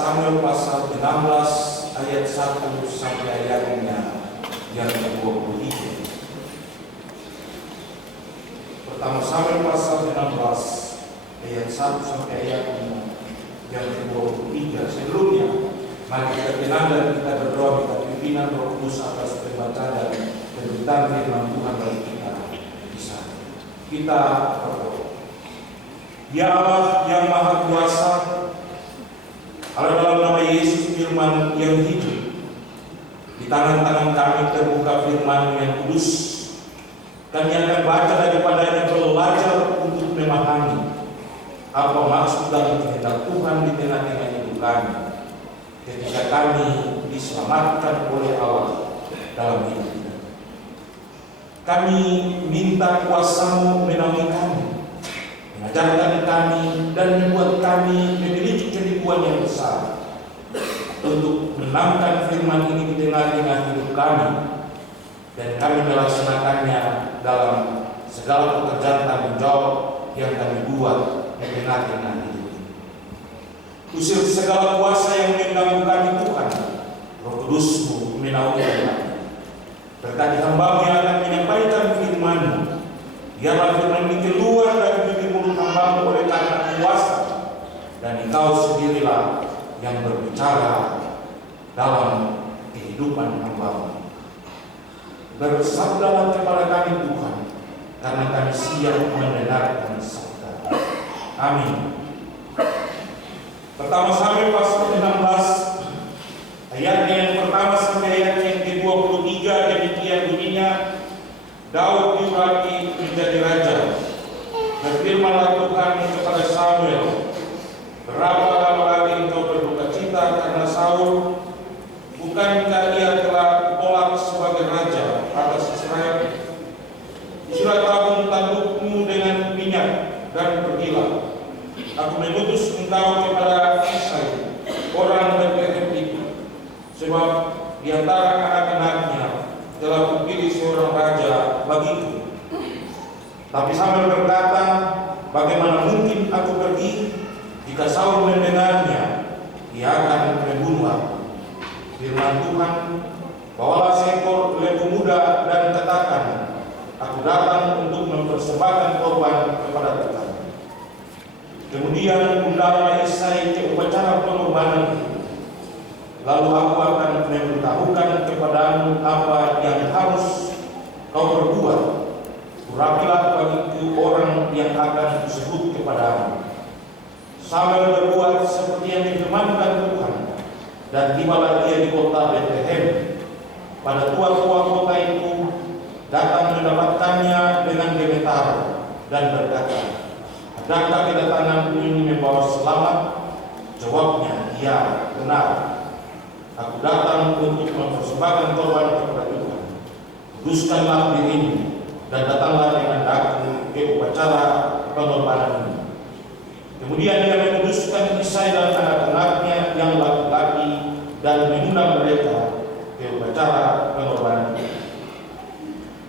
Samuel pasal 16 ayat 1 sampai ayatnya yang ke-23. Pertama Samuel pasal 16 ayat 1 sampai ayatnya yang ke-23. Sebelumnya, mari kita tenang dan kita berdoa minta pimpinan Roh Kudus atas pembacaan dan pemberitaan firman Tuhan bagi kita di sana. Kita berdoa. Ya Allah yang Maha Kuasa, Allah dalam nama Yesus firman yang hidup, di tangan-tangan kami terbuka firman yang kudus. Kami akan baca daripadanya, belajar untuk memahami apa maksud dan kehendak Tuhan di tengah-tengah hidup kami ketika kami diselamatkan oleh Allah dalam hidup kita. Kami minta kuasa-Mu menaungi kami, mengajarkan kami dan membuat kami memiliki kerinduan yang besar untuk menanamkan firman ini di tengah-tengah hidup kami, dan kami melaksanakannya dalam segala pekerjaan tanggung jawab yang kami buat di tengah-tengah hidup ini. Usir segala kuasa yang mengganggu kami Tuhan, Roh Kudus-Mu menaungi kami. Berkati hamba-Mu yang akan menyampaikan firman-Mu, biarlah firman ini keluar dari bibir mulut hamba-Mu oleh karena kuasa, dan Engkau sendirilah yang berbicara dalam kehidupan hamba-Mu. Bersabdalah kepada kami Tuhan, karena kami siap mendengarkan sabda. Amin. Pertama Samuel pasal 16 ayat yang pertama sampai ayat yang ke-23, demikian bunyinya. Daud diurapi menjadi raja. Berfirmanlah Tuhan kepada Samuel, berapa lama lagi engkau berduka cita karena Saul? Bukankah ia telah ditolak sebagai raja atas Israel? Isilah tabung tandukmu dengan minyak dan pergilah. Aku mengutus engkau kepada Isai, orang Betlehem itu, sebab di antara anak-anaknya telah kupilih seorang raja bagiku. Tapi Samuel berkata, bagaimana mungkin aku pergi? Jika Saul mendengarnya, dia akan membunuh aku. Firman Tuhan, bawalah seekor lembu muda dan katakan, aku datang untuk mempersembahkan korban kepada Tuhan. Kemudian undanglah Isai ke upacara pengorbanan itu. Lalu aku akan memberitahukan kepadamu apa yang harus kau perbuat. Urapilah bagiku orang yang akan disebut kepadamu. Samuel berbuat seperti yang difirmankan Tuhan, dan tibalah dia di kota Betlehem. Pada tua-tua kota itu datang mendapatkannya dengan gemetar dan berkata, adakah kedatanganku ini membawa selamat? Jawabnya, ya, benar. Aku datang untuk mempersembahkan korban kepada Tuhan. Kuduskanlah dirimu dan datanglah dengan aku ke upacara pengorbanan ini. Kemudian dia menguduskan Isai dan anak-anaknya yang laki-laki dan mengundang mereka ke upacara pengorbanan itu.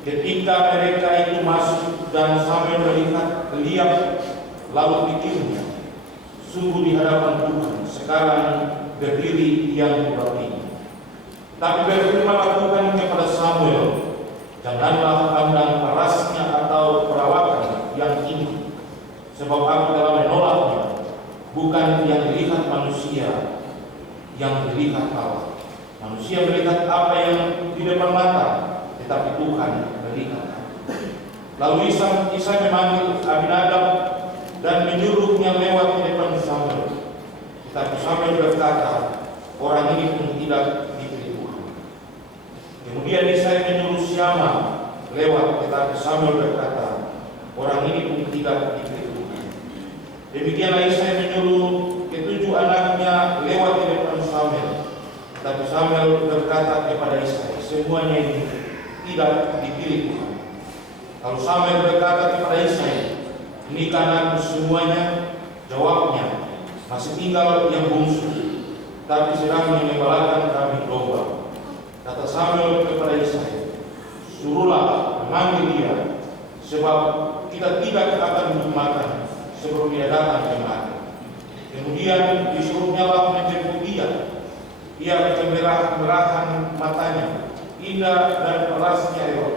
Ketika mereka itu masuk dan Samuel melihat lihat, lalu pikirnya, sungguh di hadapan Tuhan sekarang berdiri yang dibaptinya. Tapi berfirmanlah Tuhan kepada Samuel, janganlah pandang parasnya atau perawakan yang ini, sebab aku telah menolaknya. Bukan yang dilihat manusia, yang dilihat Allah. Manusia melihat apa yang di depan mata, tetapi Tuhan melihat. Lalu Isai memanggil Abinadab dan menyuruhnya lewat di depan Samuel. Tetapi Samuel berkata, orang ini pun tidak diberi Tuhan. Kemudian Isai menyuruh Syama lewat, tetapi Samuel berkata, orang ini pun tidak diberi Tuhan. Demikianlah Isai menyuruh ketujuh anaknya lewat di depan Samuel. Tetapi Samuel berkata kepada Isai, semuanya ini tidak dipilih Tuhan. Lalu Samuel berkata kepada Isai, ini kan aku semuanya? Jawabnya, masih tinggal yang bungsu, tapi sedang mengembalakan kami domba. Kata Samuel kepada Isai, suruhlah memanggil dia, sebab kita tidak akan makan sebelum dia datang kemari. Kemudian disuruhnya lah menjemput dia. Ia kemerah-merahan matanya, indah dan kerasnya elok.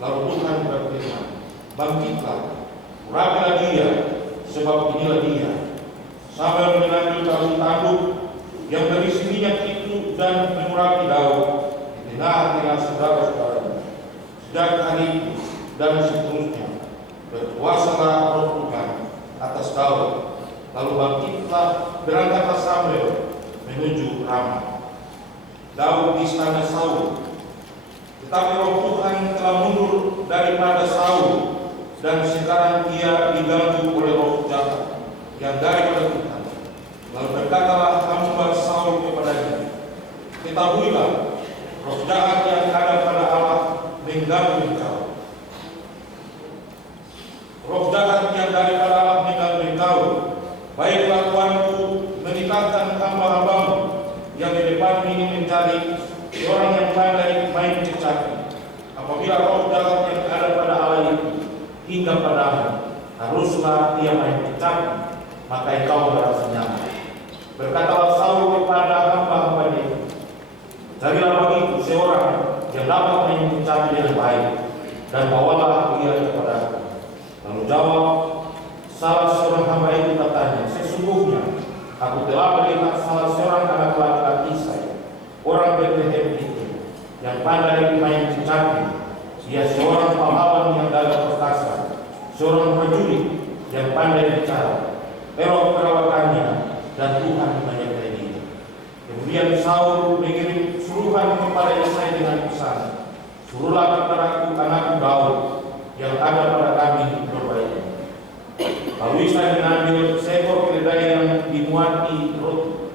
Lalu Tuhan berfirman, bangkitlah, urapilah dia, sebab inilah dia. Sambil mengambil kayu tanduk yang berisi minyak itu dan mengurapi Daud di tengah-tengah saudara-saudaranya. Sejak hari itu dan seterusnya berkuasalah Roh Tuhan atas Daud. Lalu bangkitlah, berangkatlah Samuel menuju Rama. Daud di istana Saul. Tetapi Roh Tuhan telah mundur daripada Saul, dan sekarang ia diganggu oleh roh jahat yang daripada Tuhan. Lalu berkatalah hamba Saul kepadanya, ketahuilah, roh jahat yang ada pada Allah mengganggu engkau. Roh jahat yang daripada Allah mengganggu engkau. Baiklah tuanku menikahkan hamba-hambamu yang di depan ini mencari orang yang pandai main cecaki. Apabila roh jahat yang ada pada Allah itu hingga padamu, haruslah dia main cecaki, maka engkau merasa nyaman. Berkatalah Saul kepada hamba-hambanya, carilah bagiku seorang yang dapat main cecaki dengan baik, dan bawalah dia kepadaku. Lalu jawab salah seorang hamba itu katanya, sesungguhnya aku telah melihat salah seorang anak laki-laki saya, orang Betlehem itu, yang pandai main cecaki. Dia seorang pahlawan yang gagah perkasa, seorang prajurit yang pandai bicara, elok perawakannya, dan Tuhan menyertai dia. Kemudian Saul mengirim suruhan kepada Yesaya dengan pesan, suruhlah kepadaku anakku Daud yang ada pada kami berbaikan. Lalu Yesaya mengambil seekor keledai yang dimuati roti,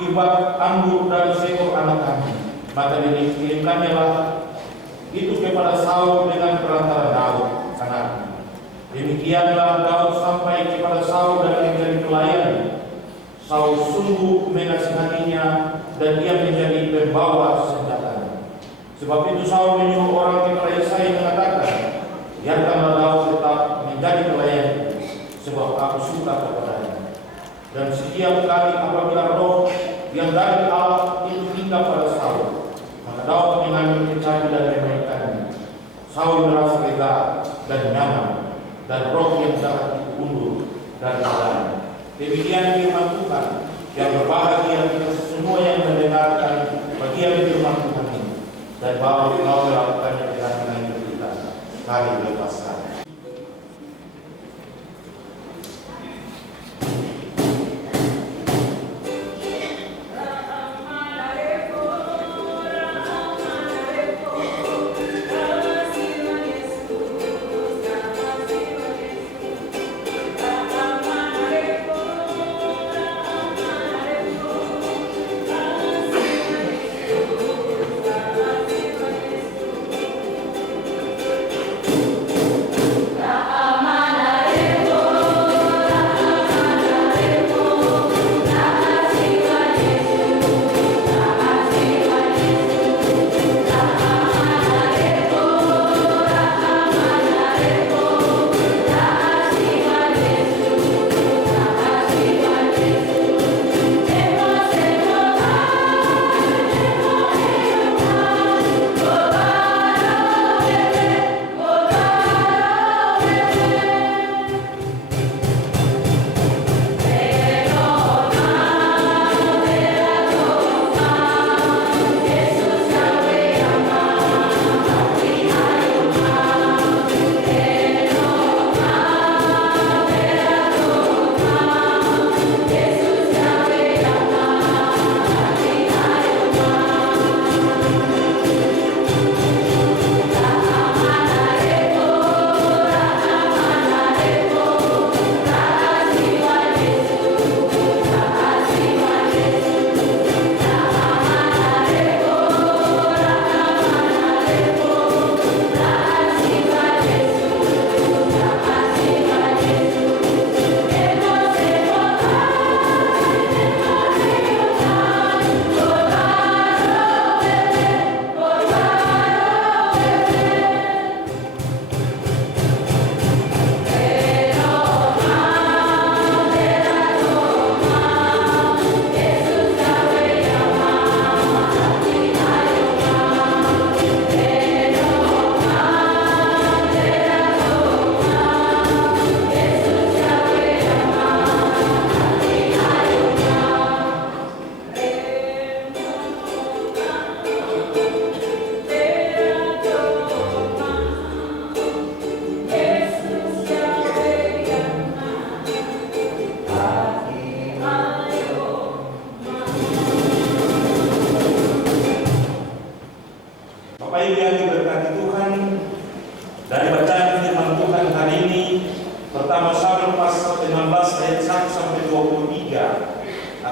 kibat anggur dan seekor anak kambing. Maka dikirimkannya lah itu kepada Saul dengan perantara Daud anaknya. Demikianlah Daud sampai kepada Saul dan menjadi pelayan. Saul sungguh menasihatinya dan ia menjadi pembawa senjatanya. Sebab itu Saul menyuruh orang kepada Yesaya mengatakan, biarkanlah Daud tetap menjadi pelayan, sebab aku suka kepadanya. Dan setiap kali apabila roh yang dari Allah itu tinggal pada Saul, maka Daud mengambil kecapi dan memainkannya. Saul merasa lega dan nyaman, dan roh yang jahat itu undur dari badannya. Demikian firman Tuhan, yang berbahagia kita semua yang mendengarkan bagian firman Tuhan ini, dan bahwa kita melakukannya dengan hidup kita. Mari berpasrah.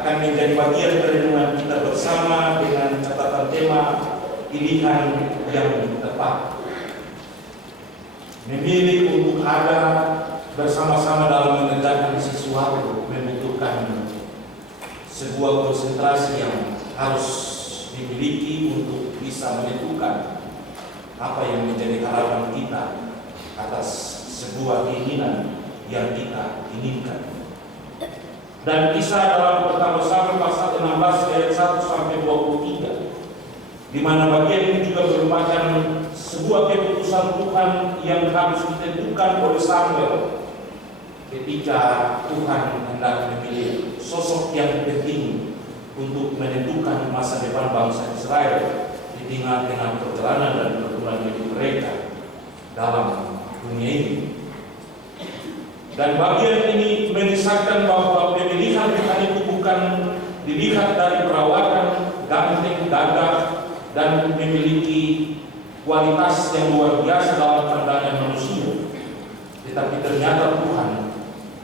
akan menjadi bagian perenungan kita bersama dengan catatan tema pilihan yang tepat. Memilih untuk ada bersama-sama dalam mengerjakan sesuatu membutuhkan sebuah konsentrasi yang harus dimiliki untuk bisa menentukan apa yang menjadi harapan kita atas sebuah keinginan yang kita inginkan. Dan kisah dalam pertama Samuel pasal 16 ayat 1 sampai 23, di mana bagian ini juga merupakan sebuah keputusan Tuhan yang harus ditentukan oleh Samuel ketika Tuhan hendak memilih sosok yang penting untuk menentukan masa depan bangsa Israel di tengah-tengah perjalanan dan perkembangan hidup mereka dalam dunia ini. Dan bagian ini menisahkan bahwa pemilihan Tuhan itu bukan dilihat dari perawatan, ganteng, gagah, dan memiliki kualitas yang luar biasa dalam pandangan manusia, tetapi ternyata Tuhan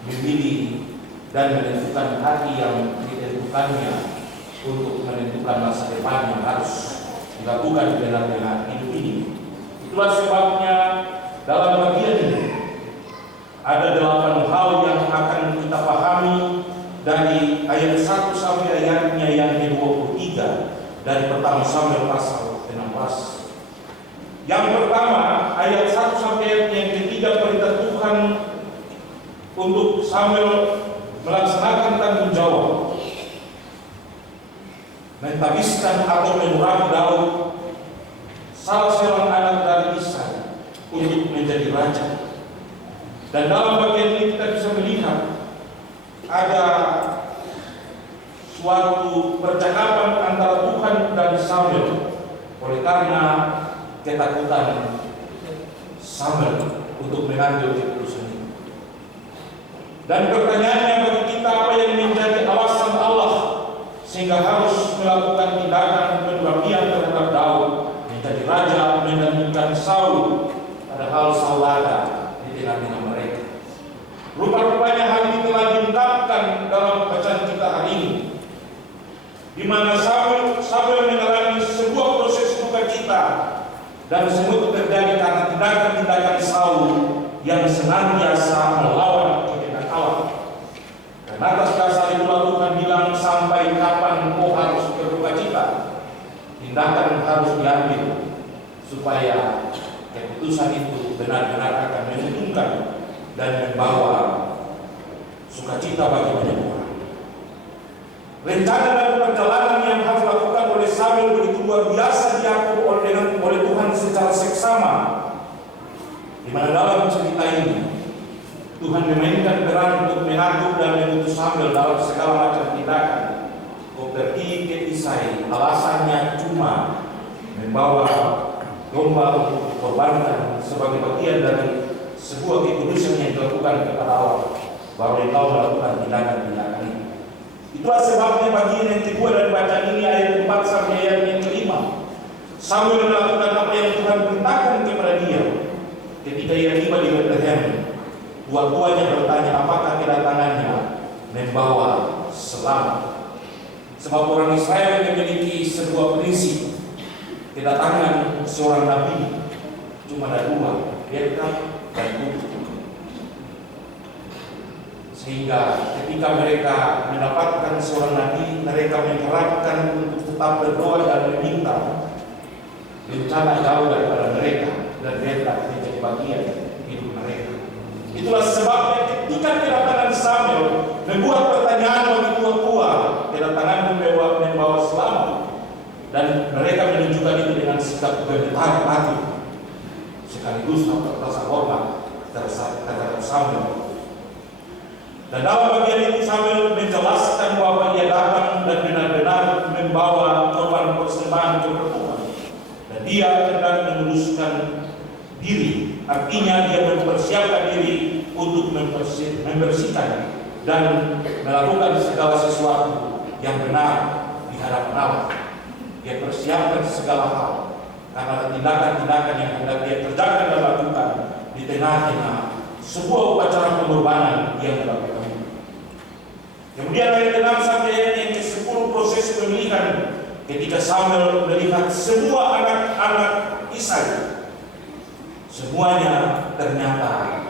memilih dan menentukan hati yang ditentukannya untuk menentukan masa depan yang harus dilakukan di tengah hidup ini. Itulah sebabnya dalam bagian ini ada 8 hal yang akan kita pahami dari ayat 1 sampai ayatnya yang ke-23 dari pertama Samuel pasal 16. Yang pertama, ayat 1 sampai ayat yang ketiga, perintah Tuhan untuk Samuel melaksanakan tanggung jawab, mentahbiskan atau menurapi Daud, salah seorang anak dari Isai, untuk menjadi raja. Dan dalam bagian ini kita bisa melihat ada suatu percakapan antara Tuhan dan Samuel oleh karena ketakutan Samuel untuk mengambil keputusan ini. Dan pertanyaannya bagi kita, apa yang menjadi alasan Allah sehingga harus melakukan tindakan pembagian terhadap Daud menjadi raja menggantikan Saul, padahal Saul ada di tengah-tengah mereka. Rupa-rupanya hal ini telah diungkapkan dalam bacaan kita hari ini, di mana Samuel mengalami sebuah proses duka cita, dan semua itu terjadi karena tindakan-tindakan Saul yang senantiasa melawan kehendak Allah. Dan atas dasar itulah Tuhan bilang, sampai kapan kau harus berduka cita? Tindakan harus diambil supaya keputusan itu benar-benar akan menguntungkan dan membawa sukacita bagi banyak orang. Rencana dan perjalanan yang harus dilakukan oleh Samuel begitu luar biasa diatur oleh Tuhan secara seksama, di mana dalam cerita ini Tuhan memainkan peran untuk mengatur dan menuntut Samuel dalam segala macam tindakan. Kau pergi ke Isai, alasannya cuma membawa domba untuk dikorbankan sebagai bagian dari sebuah kekudusan yang dilakukan kepada Allah, baru engkau melakukan tindakan-tindakan ini. Itulah sebabnya bagian yang kedua dari bacaan ini, ayat 4 sampai ayat yang ke-5, Samuel melakukan apa yang Tuhan perintahkan kepada dia. Ketika ia tiba di Bethlehem, tua-tuanya bertanya apakah kedatangannya membawa selamat. Sebab orang Israel memiliki sebuah prinsip, kedatangan seorang nabi cuma ada 2, berkat dan kutuk. Sehingga ketika mereka mendapatkan seorang nabi, mereka mengharapkan untuk tetap berdoa dan meminta bencana jauh daripada mereka dan berkat menjadi bagian hidup mereka. Itulah sebabnya ketika kedatangan Samuel membuat pertanyaan bagi tua-tua, kedatangan membawa selamat, dan mereka menunjukkan itu dengan sikap bergetar hati sekaligus rasa hormat terhadap Samuel. Dan dalam bagian itu Samuel menjelaskan bahwa ia datang dan benar-benar membawa korban persembahan kepada Tuhan, dan dia hendak meluruskan diri, artinya dia mempersiapkan diri untuk membersihkan dan melakukan segala sesuatu yang benar di hadapan Allah. Dia persiapkan segala hal karena tindakan-tindakan yang hendak dia kerjakan dan lakukan di tengah-tengah sebuah upacara pengorbanan yang dilakukan. Kemudian ayat 6 sampai ayat yang ke-10 proses pemilihan ketika Samuel melihat semua anak-anak Isai. Semuanya ternyata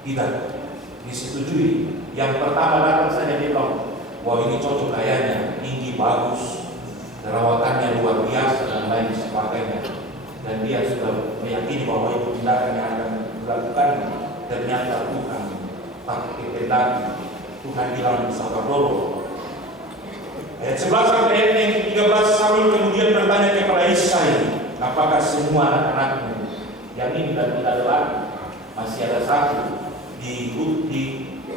tidak disetujui. Yang pertama datang saja dia bilang, wah ini cocok kayaknya, tinggi, bagus, perawatannya luar biasa dan lain sebagainya. Dan dia sudah meyakini bahwa itu tindakan yang akan dilakukan. Ternyata Tuhan pakai kehendak. Tuhan bilang Salvador. Ayat 11 sampai ayat yang ke-13 Samuel kemudian bertanya kepada Isai, apakah semua anak-anakmu yang ini dan tidak ada lagi? Masih ada satu di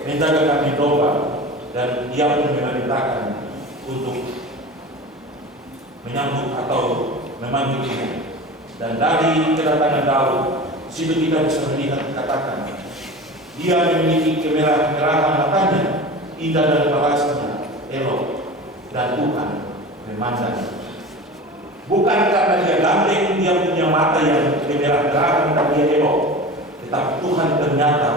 menjaga kambing domba, dan dia pun memerintahkan untuk menyambut atau memanggilnya. Dan dari kedatangan Daud, situ kita bisa melihat dikatakan dia memiliki kemerahan matanya, indah dan parasnya elok, dan Tuhan memandang. Bukan karena dia ganteng, dia punya mata yang kemerah-merahan dan dia elok, tetapi Tuhan ternyata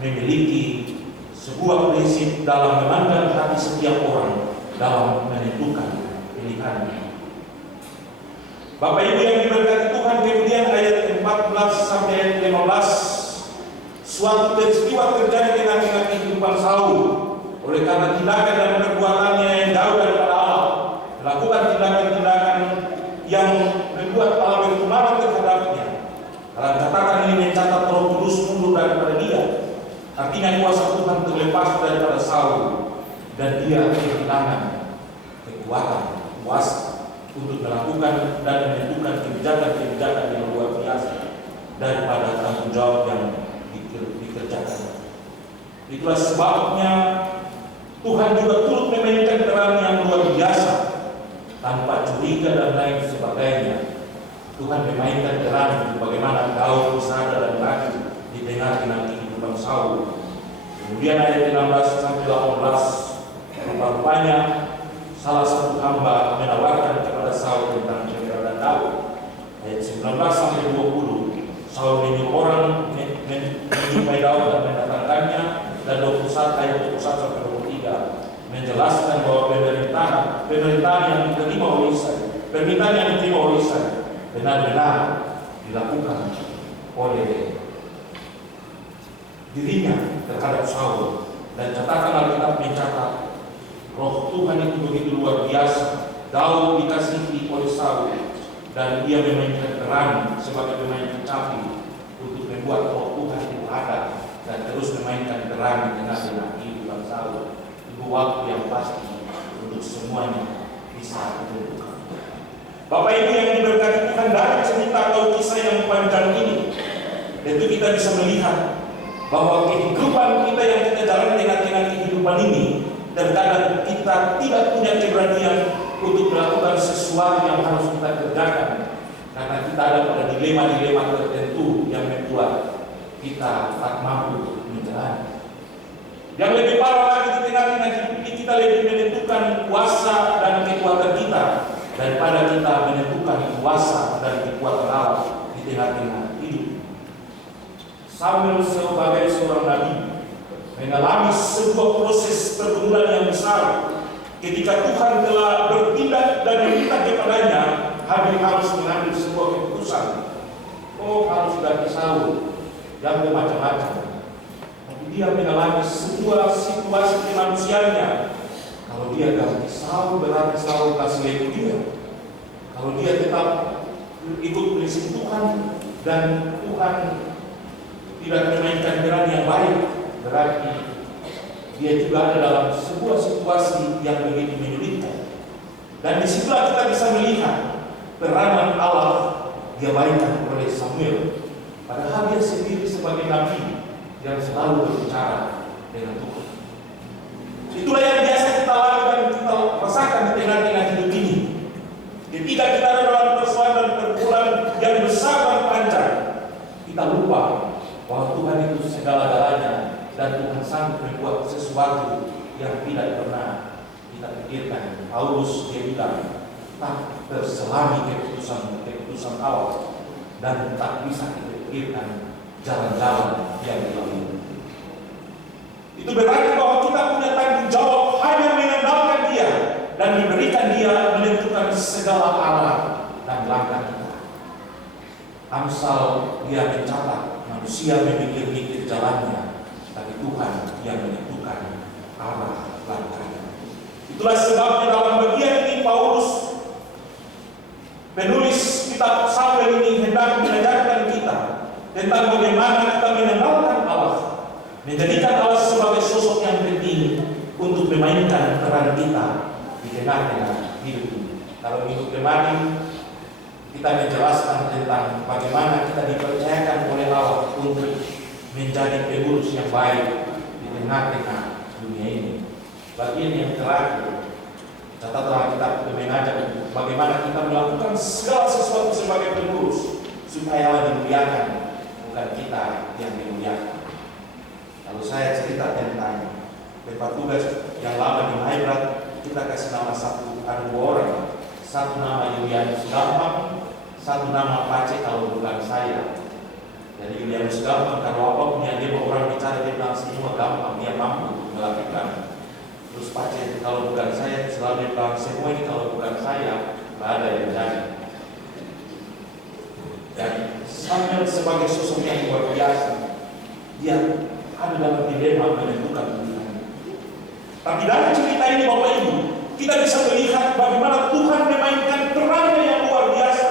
memiliki sebuah prinsip dalam memandang hati setiap orang dalam menentukan pilihannya. Bapak Ibu yang diberkati Tuhan, kemudian ayat 14 sampai ayat 15, suatu peristiwa terjadi di tengah-tengah kehidupan Saul. Oleh karena tindakan dan perbuatannya yang jauh daripada Allah, melakukan tindakan-tindakan yang membuat Allah berkenalan terhadapnya. Kalau katakan ini mencatat Roh Kudus mundur daripada dia, artinya kuasa Tuhan terlepas daripada Saul, dan dia kehilangan kekuatan, kuasa untuk melakukan dan menentukan kebijakan-kebijakan yang luar biasa daripada tanggung jawab yang dikerjakan. Itulah sebabnya Tuhan juga turut memainkan peran yang luar biasa tanpa curiga dan lain sebagainya. Tuhan memainkan peran bagaimana Daud sadar dan maju di tengah-tengah kehidupan Saul. Kemudian ayat 16 sampai 18, rupanya salah satu hamba menawarkan kepada Saul tentang keberadaan Daud. Ayat 19 sampai 20, Saul menyuruh orang menjumpai Daud dan mendatangkannya. Dan 21 ayat 21 sampai 23 menjelaskan bahwa pemerintahan yang diterima oleh Isai, permintaan yang diterima oleh Isai benar-benar dilakukan oleh dirinya terhadap Saul. Dan catatan Alkitab mencatat Roh Tuhan itu begitu luar biasa. Daud dikasihi oleh Saul dan dia memainkan peran sebagai pemain kecapi untuk membuat Roh Tuhan itu ada dan terus memainkan peran di tengah-tengah kehidupan Saul. Itu waktu yang pasti untuk semuanya bisa ditentukan. Bapak Ibu yang diberkati Tuhan, dari cerita atau kisah yang panjang ini, tentu kita bisa melihat bahwa kehidupan kita yang kita jalani tengah-tengah kehidupan ini, terkadang kita tidak punya keberanian untuk melakukan sesuatu yang harus kita kerjakan, karena kita ada pada dilema-dilema tertentu yang membuat kita tak mampu menjalani. Yang lebih parah lagi, di tengah-tengah hidup kita lebih menentukan kuasa dan kekuatan kita daripada kita menentukan kuasa dan kekuatan Allah di tengah-tengah hidup. Samuel sebagai seorang nabi mengalami sebuah proses pergumulan yang besar ketika Tuhan telah bertindak dan meminta kepadanya harus mengambil sebuah keputusan. Harus ganti Saul yang bermacam-macam. Tapi dia mengalami sebuah situasi kemanusiaannya. Kalau dia ganti Saul, berarti Saul kasih ikut dia. Kalau dia tetap ikut prinsip Tuhan dan Tuhan tidak memainkan peran yang baik, berarti dia juga ada dalam sebuah situasi yang begitu menyulitkan. Dan disitulah kita bisa melihat peranan Allah diabaikan oleh Samuel, padahal dia sendiri sebagai nabi yang selalu berbicara dengan Tuhan. Itulah yang biasa kita lakukan, kita rasakan di tengah-tengah hidup ini. Ketika kita ada dalam persoalan dan pergumulan yang besar dan panjang, kita lupa bahwa Tuhan itu segala-galanya dan Tuhan sanggup membuat sesuatu yang tidak pernah kita pikirkan. Paulus dia bilang, tak terselami keputusan Allah dan tak bisa kita pikirkan jalan-jalan yang dilalui. Itu berarti bahwa kita punya tanggung jawab hanya mengandalkan Dia dan memberikan Dia menentukan segala arah dan langkah kita. Amsal dia mencatat manusia memikir-mikir jalannya, tapi Tuhan yang menentukan arah langkahnya. Itulah sebabnya dalam bagian ini Paulus, penulis kitab Samuel ini, hendak mengajarkan kita tentang bagaimana kita mengenalkan Allah, menjadikan Allah sebagai sosok yang penting untuk memainkan peran kita di tengah-tengah hidup ini. Kalau minggu kemarin kita menjelaskan tentang bagaimana kita dipercayakan oleh Allah untuk menjadi pengurus yang baik di tengah-tengah dunia ini. Bagian yang terakhir, catatan kita mengajar bagaimana kita melakukan segala sesuatu sebagai pengurus supaya Allah dimuliakan, bukan kita yang dimuliakan. Kalau saya cerita tentang tempat tugas yang lama di Maibrat, kita kasih nama ada dua orang. Satu nama Julianus Gampang, satu nama Pace kalau bukan saya. Jadi Julianus Gampang, kalau apapun yang dia mau orang bicara, dia bilang semua gampang, dia mampu melakukan. Terus Pace, kalau bukan saya, selalu dia bilang semua ini kalau bukan saya, tidak ada yang jadi. Dan Samuel sebagai sosok yang luar biasa, dia ada dalam dilema menentukan pilihan. Tapi dari cerita ini Bapak Ibu, kita bisa melihat bagaimana Tuhan memainkan perannya yang luar biasa.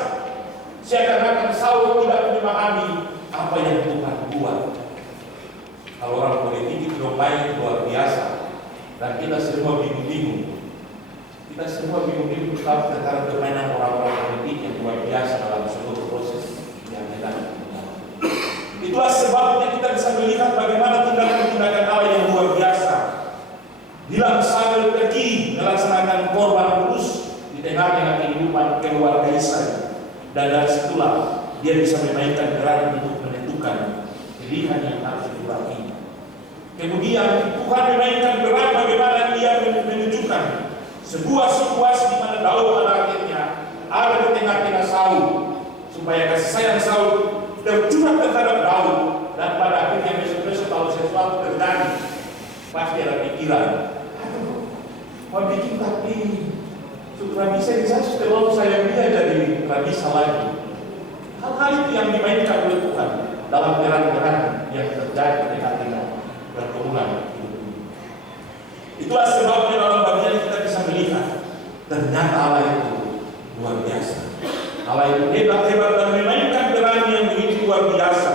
Seakan-akan Saul tidak memahami apa yang Tuhan buat. Kalau orang politik itu domain luar biasa, dan kita semua bingung-bingung. Kita semua bingung-bingung tentang permainan orang-orang politik yang luar biasa dalam seluruh proses yang kita lakukan. Itulah sebabnya kita bisa melihat bagaimana tindakan-tindakan Allah yang luar biasa. Bila Samuel pergi melaksanakan korban kudus di tengah-tengah kehidupan keluarga Israel, dan dari situlah dia bisa memainkan peran untuk menentukan pilihan yang harus dilakukan. Kemudian Tuhan memainkan peran bagaimana dia menunjukkan sebuah situasi di mana Daud pada akhirnya ada di tengah-tengah Saul, supaya kasih sayang Saul tercurah terhadap Daud, dan pada akhirnya besok-besok kalau sesuatu terjadi pasti ada pikiran, mau bikin tapi Rabisa bisa setelah saya dia jadi Rabisa lagi. Hal-hal itu yang dimainkan oleh Tuhan dalam peran-peran yang terjadi di tengah-tengah pergumulan hidup ini. Itulah sebabnya dalam bagian kita bisa melihat ternyata Allah itu luar biasa. Allah itu hebat-hebat dan memainkan peran yang begitu luar biasa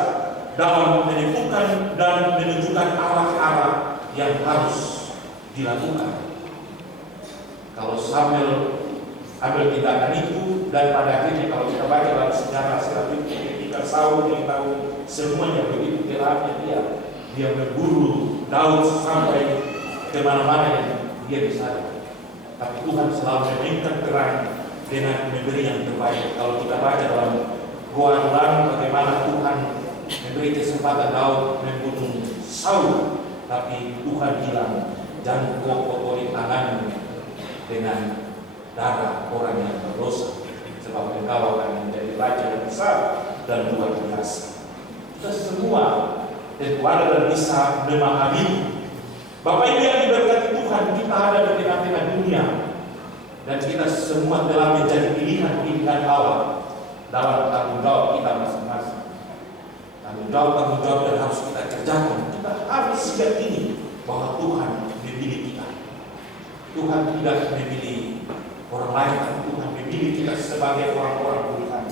dalam menentukan dan menunjukkan arah-arah yang harus dilakukan. Kalau Samuel ambil tindakan itu, dan pada akhirnya kalau kita baca dalam sejarah selanjutnya ketika Saul yang tahu semuanya begitu gelapnya dia berburu Daud sampai kemana-mana yang dia bisa. Tapi Tuhan selalu memainkan peran dengan memberi yang terbaik. Kalau kita baca dalam Goa Ulang bagaimana Tuhan memberi kesempatan Daud membunuh Saul, tapi Tuhan bilang jangan kau kotori tanganmu dengan darah orang yang berdosa, sebab engkau akan menjadi raja yang besar dan luar biasa. Kita semua tentu ada dan bisa memahami. Bapak Ibu yang diberkati Tuhan, kita ada di tengah-tengah dunia, dan kita semua telah menjadi pilihan-pilihan Allah dalam tanggung jawab kita masing-masing. Tanggung jawab yang harus kita kerjakan. Kita harus yakini bahwa Tuhan memilih kita. Tuhan tidak memilih orang lain, tapi Tuhan memilih kita sebagai orang-orang pilihan.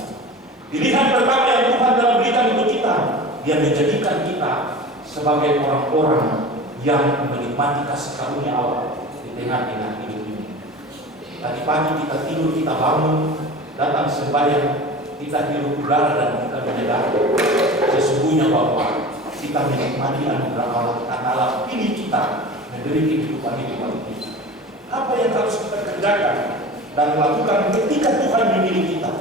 Pilihan pertama yang Tuhan telah berikan untuk kita, Dia menjadikan kita sebagai orang-orang yang menikmati kasih karunia Allah di tengah-tengah hidup ini. Tadi pagi kita tidur, kita bangun, datang sembahyang, kita hirup udara dan kita menyadari sesungguhnya bahwa kita menikmati anugerah Allah karena Allah pilih kita memberi kehidupan itu bagi kita. Apa yang harus kita kerjakan dan lakukan ketika Tuhan memilih kita?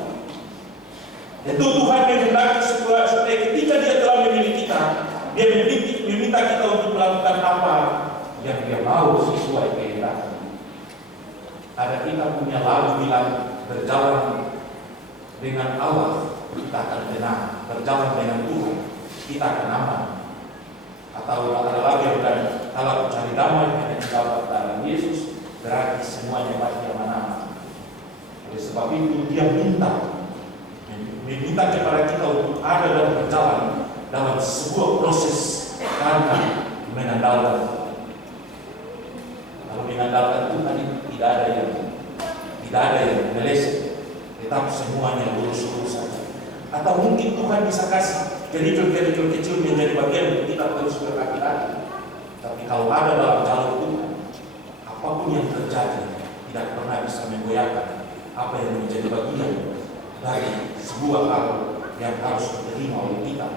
Itu Tuhan menghendaki supaya ketika Dia telah memilih kita, Dia meminta kita untuk melakukan apa yang Dia mau sesuai kehendaknya. Ada kita punya lagu bilang berjalan dengan Allah kita akan tenang, berjalan dengan Tuhan kita akan aman. Atau ada lagi yang dan kalau mencari damai hanya didapat dalam Yesus, berarti semuanya pasti aman-aman. Oleh sebab itu dia minta kepada kita untuk ada dan berjalan dalam sebuah proses karena mengandalkan. Kalau mengandalkan Tuhan itu tidak ada yang meleset, tetap semuanya lurus-lurus saja. Atau mungkin Tuhan bisa kasih kerikil-kerikil kecil menjadi bagian untuk kita terus berhati-hati. Tapi kalau ada dalam jalur Tuhan, apapun yang terjadi tidak pernah bisa menggoyahkan apa yang menjadi bagian dari sebuah hal yang harus diterima oleh kita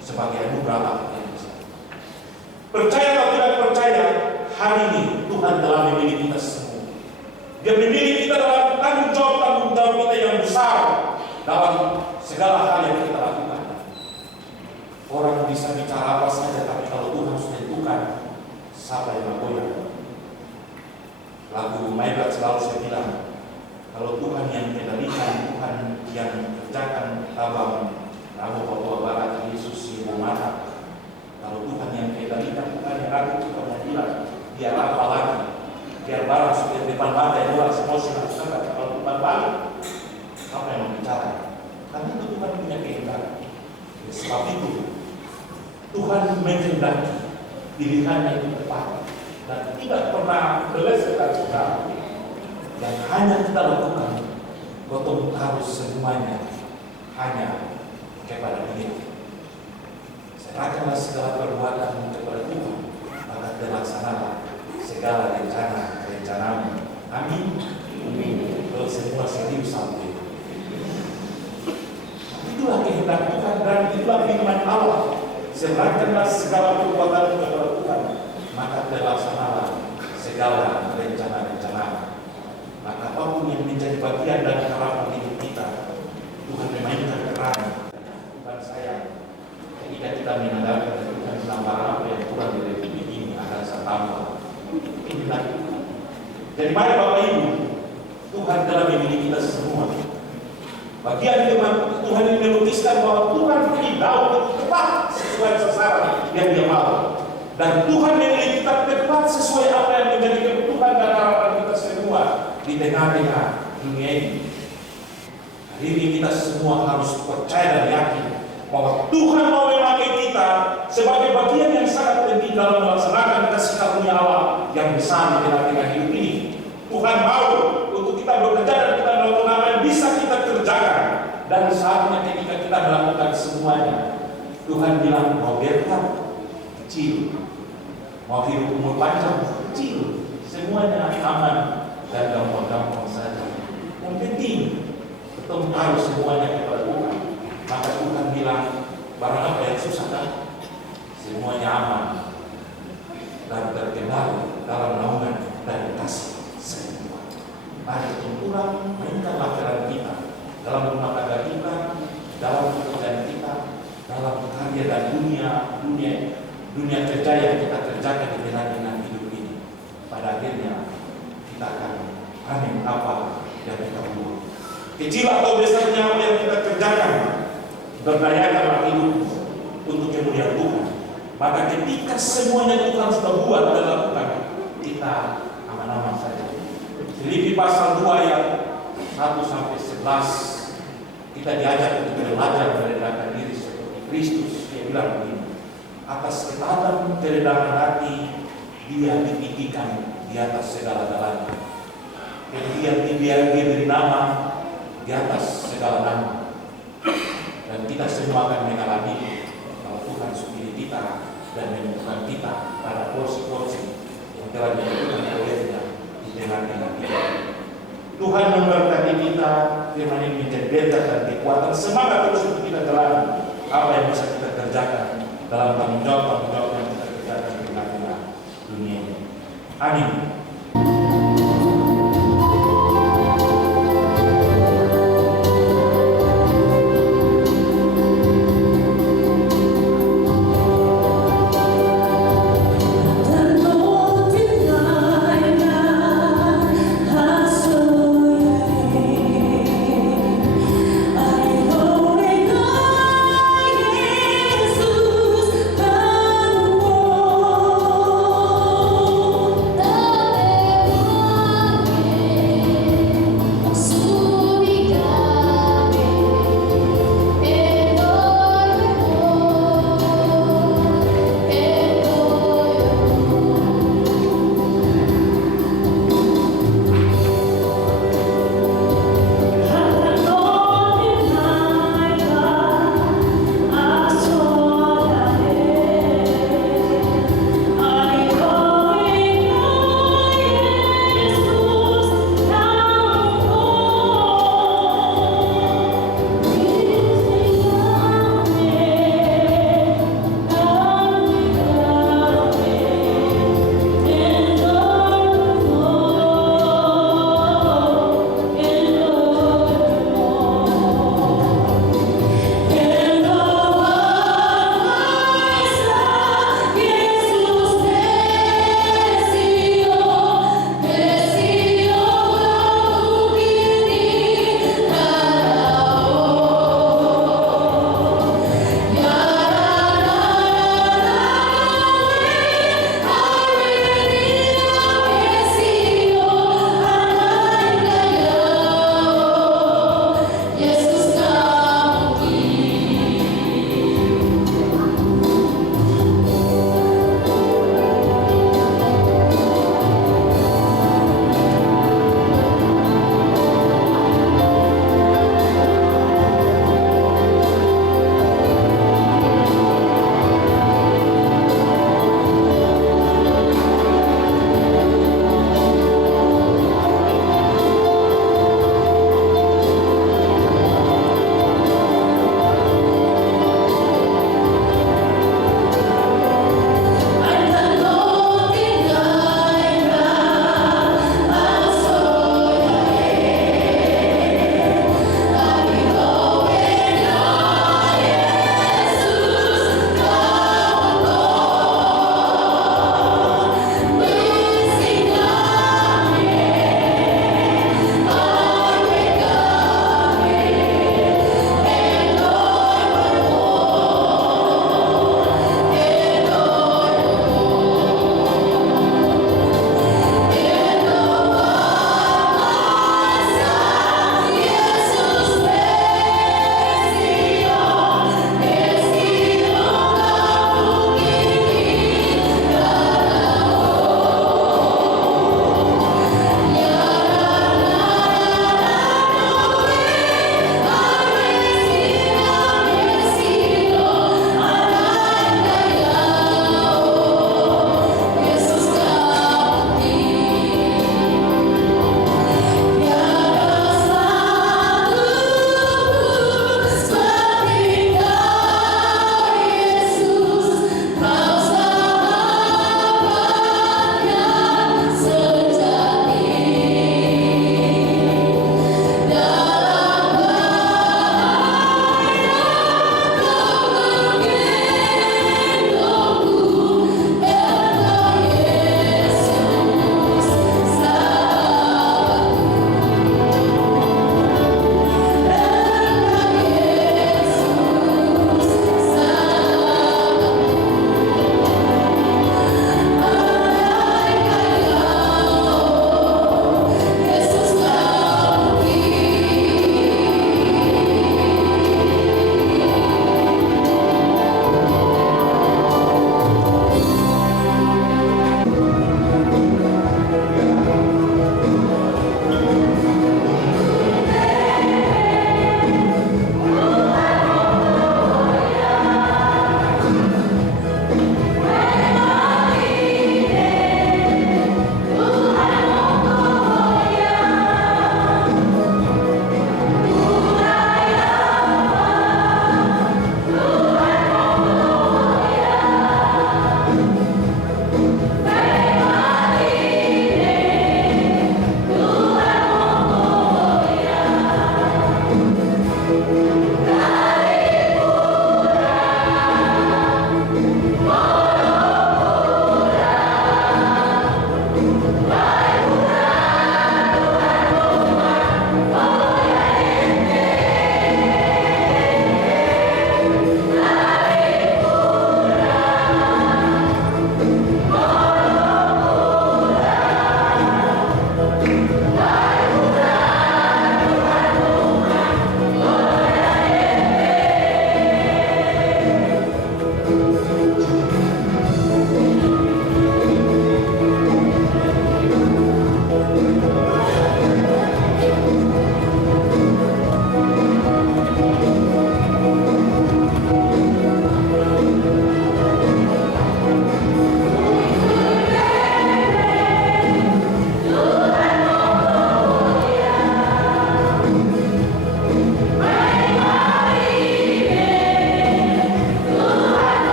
sebagai anugerah Allah yang besar. Percaya atau tidak percaya, hari ini Tuhan telah memilih kita semua. Dia memilih kita dalam tanggung jawab kita yang besar dalam segala hal yang kita lakukan. Orang bisa bicara apa saja, tapi kalau Tuhan harus tentukan, siapa yang goyah. Lagu Maibrat selalu saya bilang, kalau Tuhan yang kendalikan, Tuhan yang kerjakan tabang Rabu Papua Barat, Yesus Ibu Mata. Kalau Tuhan yang kendalikan, Tuhan yang ragu, Tuhan yang bilang, biar apa lagi? Biar barang sudah depan mata yang luar semua silakan. Kalau Tuhan balik, apa yang membicara? Karena itu Tuhan punya kehendak. Sebab itu Tuhan menghendaki pilihannya itu tepat dan tidak pernah melesetkan saudara. Yang hanya kita lakukan, gotong harus semuanya hanya kepada Dia. Serahkanlah segala perbuatan kepada Tuhan, maka terlaksanalah segala rencana-rencanamu. Amin. Kalau semua serius sampai. Itulah kehendak Tuhan dan itulah firman Allah. Serahkanlah segala perbuatan kepada Tuhan, maka terlaksanalah segala rencana-rencana. Maka apapun yang menjadi bagian dan harapan hidup kita, Tuhan memainkan peran. Tuhan sayang ketika kita mengandalkan Tuhan selama apa yang kurang di republik ini akan saya tambah. Inilah Tuhan. Jadi mari Bapak Ibu, Tuhan telah memilih kita semua. Bagian firman Tuhan ini melukiskan bahwa Tuhan pilih Daud itu tepat sesuai sasaran yang Dia mau. Dan Tuhan memilih kita tepat sesuai apa yang menjadi kebutuhan dan harapan kita semua di tengah-tengah dunia ini. Hari ini kita semua harus percaya dan yakin bahwa Tuhan mau memakai kita sebagai bagian yang sangat penting dalam melaksanakan kasih karunia Allah yang besar di tengah-tengah hidup ini. Tuhan mau untuk kita bekerja dan kita melakukan apa yang bisa kita kerjakan. Dan saatnya ketika kita melakukan semuanya, Tuhan bilang mau berkat kecil, mau hidup umur panjang kecil, semuanya aman dan gampang-gampang saja. Yang penting kita harus semuanya kepada Tuhan. Maka Tuhan bilang barang apa yang susah kan, semuanya aman dan terkenal dalam naungan dan kasih semua. Mari Tuhan mainkanlah peran kita dalam rumah tangga kita, dalam pekerjaan kita, dalam karya dan dunia kerja yang kita kerjakan di tengah-tengah hidup ini. Pada akhirnya kita akan panen apa yang kita buat. Kecil atau besarnya apa yang kita kerjakan, berdayakanlah hidup untuk kemuliaan Tuhan. Maka ketika semuanya Tuhan sudah buat dan lakukan, kita aman-aman saja. Filipi pasal 2 ayat 1-11, kita diajak untuk belajar merendahkan diri seperti Kristus. Dia bilang begini, atas ketaatan kerendahan hati Dia ditinggikan di atas segala-galanya. Kemudian dia beri nama di atas segala nama. Dan kita semua akan mengalami kalau Tuhan pilih kita dan menemukan kita pada porsi-porsi yang telah ditentukan olehnya di tengah-tengah kita. Tuhan memberkati kita, firman ini menjadi berkat dan kekuatan semangat terus untuk kita jalani apa yang bisa kita kerjakan dalam tanggung jawab yang kita kerjakan di tengah-tengah dunia ini. Amin.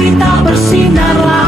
Mari tak bersinar